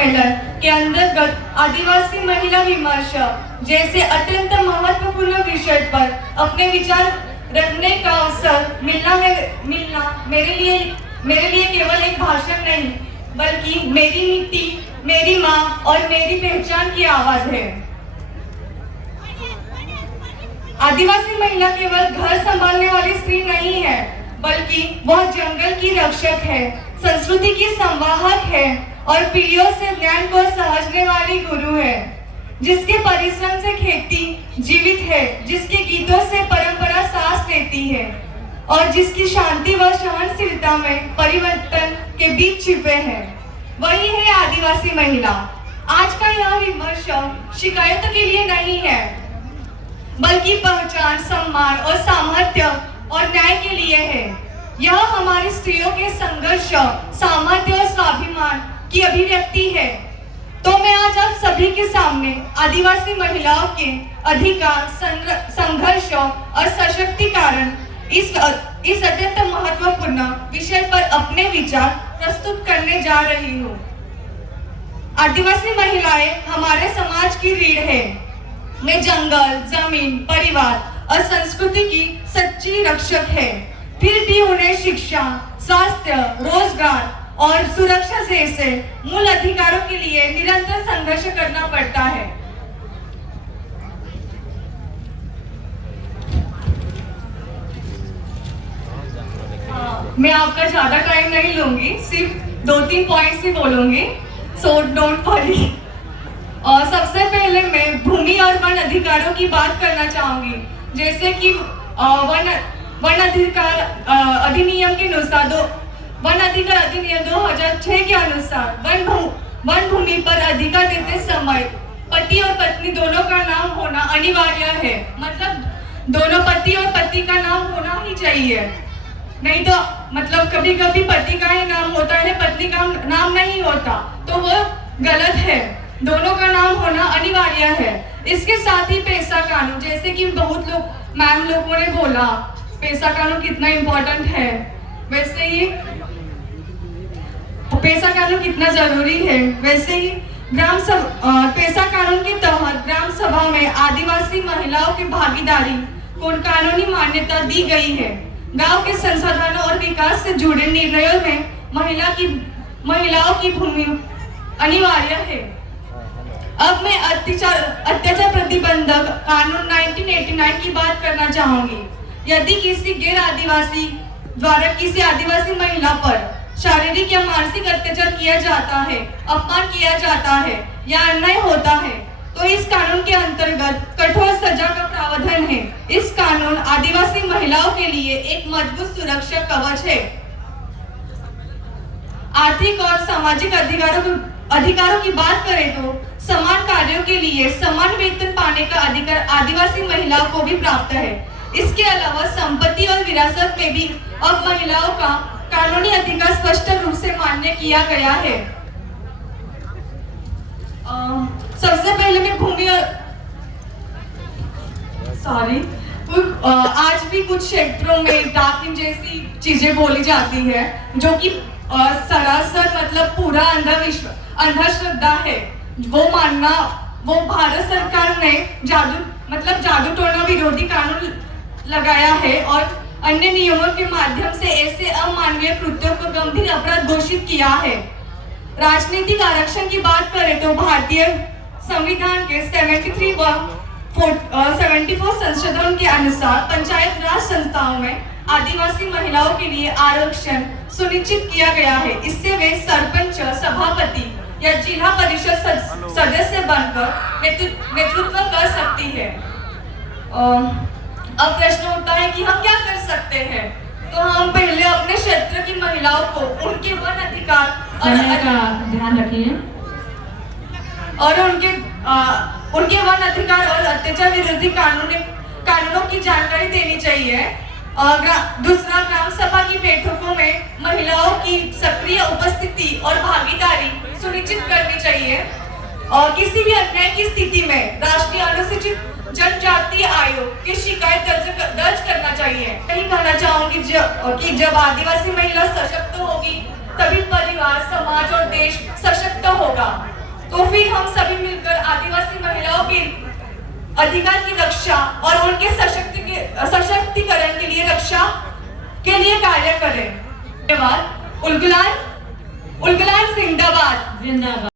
सम्मेलन के अंतर्गत आदिवासी महिला विमर्श जैसे अत्यंत महत्वपूर्ण विषय पर अपने विचार रखने का अवसर मिलना मेरे लिए केवल एक भाषण नहीं बल्कि मेरी मिट्टी, मेरी माँ और मेरी पहचान की आवाज है। आदिवासी महिला केवल घर संभालने वाली स्त्री नहीं है, बल्कि वह जंगल की रक्षक है, संस्कृति की संवाहक है और पीढ़ियों से ज्ञान को समझने वाली गुरु है, जिसके परिश्रम से खेती जीवित है, जिसके गीतों से परंपरा सांस लेती है और जिसकी शांति व सहनशीलता में परिवर्तन के बीच छिपे हैं। वही है आदिवासी महिला। आज का यह विमर्श शिकायत के लिए नहीं है, बल्कि पहचान, सम्मान और सामर्थ्य और न्याय के लिए है। यह हमारी स्त्रियों के संघर्ष, सामर्थ्य और स्वाभिमान की अभिव्यक्ति है। तो मैं आज आप सभी के सामने आदिवासी महिलाओं के अधिकार, संघर्ष और सशक्तिकरण इस अत्यंत महत्वपूर्ण विषय पर अपने विचार प्रस्तुत करने जा रही हूँ। आदिवासी महिलाएं हमारे समाज की रीढ़ है। वे जंगल, जमीन, परिवार और संस्कृति की सच्ची रक्षक है। फिर भी उन्हें शिक्षा, स्वास्थ्य, रोजगार और सुरक्षा जैसे मूल अधिकारों के लिए निरंतर संघर्ष करना पड़ता है। मैं आपका ज्यादा टाइम नहीं लूंगी, सिर्फ 2-3 पॉइंट्स ही बोलूंगी, सो डोंट वरी। और सबसे पहले मैं भूमि और वन अधिकारों की बात करना चाहूंगी। जैसे कि वन अधिकार अधिनियम के अनुसार वन अधिकार अधिनियम 2006 के अनुसार वन भूमि पर अधिकार देते समय पति और पत्नी दोनों का नाम होना अनिवार्य है। मतलब दोनों पति और पत्नी का नाम होना ही चाहिए, नहीं तो मतलब कभी कभी पति का ही नाम होता है, पत्नी का नाम नहीं होता, तो वो गलत है। दोनों का नाम होना अनिवार्य है। इसके साथ ही पैसा कानून, जैसे कि बहुत मैम लोगों ने बोला पैसा कानून कितना इम्पोर्टेंट है, वैसे ही पैसा कानून कितना जरूरी है, वैसे ही पैसा कानून के तहत ग्राम सभा में आदिवासी महिलाओं की भागीदारी को कानूनी मान्यता दी गई है। गांव के संसाधनों और विकास से जुड़े निर्णयों में महिलाओं की भूमिका अनिवार्य है। अब मैं अत्याचार प्रतिबंधक कानून 1989 की बात करना चाहूंगी। यदि किसी गैर आदिवासी द्वारा किसी आदिवासी महिला पर शारीरिक या मानसिक अत्याचार किया जाता है, अपमान किया जाता है या अन्याय होता है, तो इस कानून के अंतर्गत कठोर सजा का प्रावधान है। इस कानून आदिवासी महिलाओं के लिए एक मजबूत सुरक्षा कवच है। आर्थिक और सामाजिक अधिकारों की बात करें तो समान कार्यों के लिए समान वेतन पाने का अधिकार आदिवासी महिलाओं को भी प्राप्त है। इसके अलावा संपत्ति और विरासत में भी अब महिलाओं का कानूनी अधिकार स्पष्ट रूप से मान्य किया गया है। सबसे पहले मैं भूमि और आज भी कुछ क्षेत्रों में डाकिन जैसी चीजें बोली जाती है, जो कि सरासर मतलब पूरा अंधश्रद्धा है। वो भारत सरकार ने जादू टोना विरोधी कानून लगाया है और अन्य नियमों के माध्यम से ऐसे अमानवीय कृत्यों को गंभीर अपराध घोषित किया है। राजनीतिक आरक्षण की बात करें तो भारतीय संविधान के 73 व 74 संशोधन के अनुसार पंचायत राज संस्थाओं में आदिवासी महिलाओं के लिए आरक्षण सुनिश्चित किया गया है। इससे वे सरपंच, सभापति या जिला परिषद सदस्य बनकर नेतृत्व कर सकती है। अब प्रश्न उठता है कि हम क्या कर सकते हैं। तो हम पहले अपने क्षेत्र की महिलाओं को उनके वन अधिकार का ध्यान रखिए और उनके वन अधिकार और अत्याचार विरोधी कानूनों की जानकारी देनी चाहिए। दूसरा, ग्राम सभा की बैठकों में महिलाओं की सक्रिय उपस्थिति और भागीदारी सुनिश्चित करनी चाहिए। और किसी भी अन्याय की स्थिति में राष्ट्रीय अनुसूचित जनजाति आयोग की शिकायत दर्ज करना चाहिए। यही कहना चाहूंगी कि जब आदिवासी महिला सशक्त होगी तभी परिवार, समाज और देश सशक्त होगा। आदिवासी महिलाओं के अधिकार की रक्षा और उनके सशक्तिकरण के लिए रक्षा के लिए कार्य करें। धन्यवाद। उलगुलान जिंदाबाद। जिंदाबाद।